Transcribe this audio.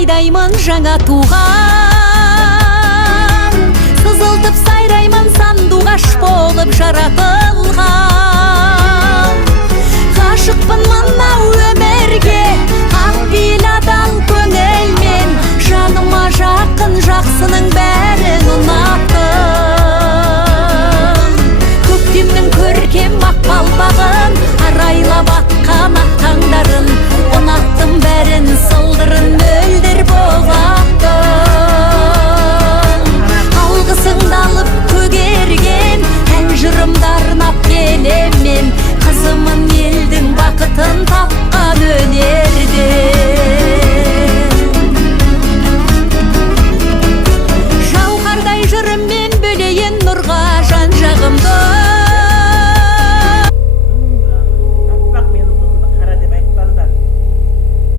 айдаймын жаңа туған, сызылтып сайраймын сандуғаш болып жаратылған. Ғашықпын мынау өмірге, ақ пейіл көңілмен, жаныма жақын жақсының бәрін ұнаттым. Көктемнің көркем мақпалбағын, арайлап атқан ақ таңдарын, ұнаттым бәрін, сылдырын мөлдір болаттым. Алғысыңды алып көгерген, ән жырымды арнап келемін, қызымын елдің бақытын тапқан өнер.